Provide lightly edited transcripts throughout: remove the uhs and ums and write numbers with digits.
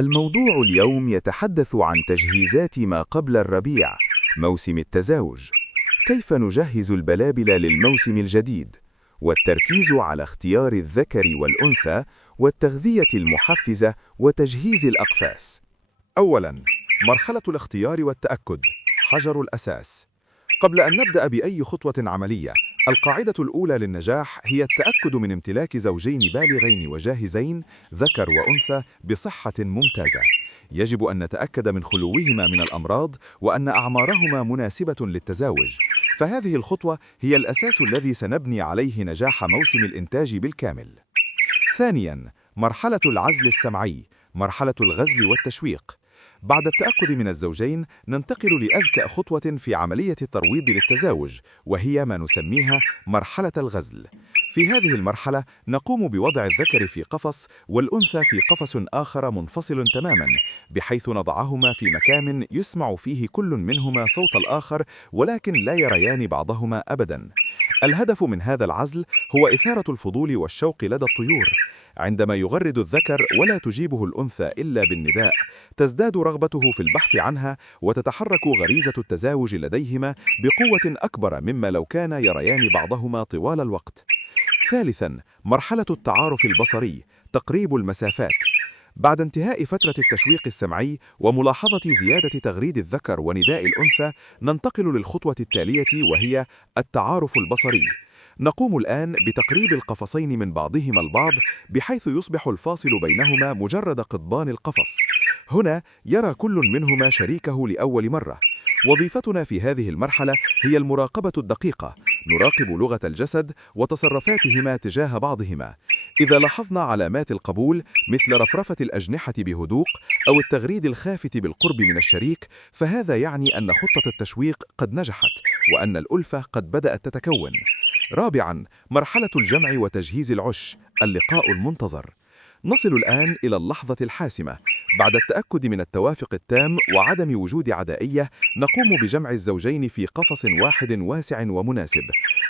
الموضوع اليوم يتحدث عن تجهيزات ما قبل الربيع، موسم التزاوج. كيف نجهز البلابل للموسم الجديد؟ والتركيز على اختيار الذكر والأنثى والتغذية المحفزة وتجهيز الأقفاص. أولاً، مرحلة الاختيار والتأكد، حجر الأساس. قبل أن نبدأ بأي خطوة عملية، القاعدة الأولى للنجاح هي التأكد من امتلاك زوجين بالغين وجاهزين، ذكر وأنثى، بصحة ممتازة. يجب أن نتأكد من خلوهما من الأمراض وأن أعمارهما مناسبة للتزاوج، فهذه الخطوة هي الأساس الذي سنبني عليه نجاح موسم الإنتاج بالكامل. ثانياً، مرحلة العزل السمعي، مرحلة الغزل والتشويق. بعد التأكد من الزوجين، ننتقل لأذكى خطوة في عملية الترويض للتزاوج، وهي ما نسميها مرحلة الغزل. في هذه المرحلة نقوم بوضع الذكر في قفص والأنثى في قفص آخر منفصل تماما، بحيث نضعهما في مكان يسمع فيه كل منهما صوت الآخر ولكن لا يريان بعضهما أبدا. الهدف من هذا العزل هو إثارة الفضول والشوق لدى الطيور. عندما يغرد الذكر ولا تجيبه الأنثى إلا بالنداء، تزداد رغبته في البحث عنها وتتحرك غريزة التزاوج لديهما بقوة أكبر مما لو كان يريان بعضهما طوال الوقت. ثالثاً، مرحلة التعارف البصري، تقريب المسافات. بعد انتهاء فترة التشويق السمعي وملاحظة زيادة تغريد الذكر ونداء الأنثى، ننتقل للخطوة التالية وهي التعارف البصري. نقوم الآن بتقريب القفصين من بعضهما البعض بحيث يصبح الفاصل بينهما مجرد قضبان القفص. هنا يرى كل منهما شريكه لأول مرة. وظيفتنا في هذه المرحلة هي المراقبة الدقيقة، نراقب لغة الجسد وتصرفاتهما تجاه بعضهما. إذا لاحظنا علامات القبول مثل رفرفة الأجنحة بهدوء أو التغريد الخافت بالقرب من الشريك، فهذا يعني أن خطة التشويق قد نجحت وأن الألفة قد بدأت تتكون. رابعاً، مرحلة الجمع وتجهيز العش، اللقاء المنتظر. نصل الآن إلى اللحظة الحاسمة. بعد التأكد من التوافق التام وعدم وجود عدائية، نقوم بجمع الزوجين في قفص واحد واسع ومناسب.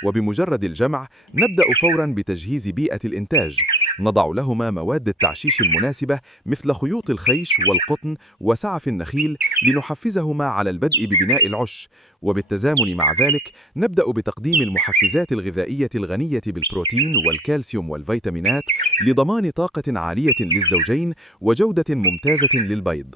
وبمجرد الجمع، نبدأ فوراً بتجهيز بيئة الإنتاج. نضع لهما مواد التعشيش المناسبة مثل خيوط الخيش والقطن وسعف النخيل لنحفزهما على البدء ببناء العش. وبالتزامن مع ذلك، نبدأ بتقديم المحفزات الغذائية الغنية بالبروتين والكالسيوم والفيتامينات لضمان طاقة عالية للزوجين وجودة ممتازة للبيض.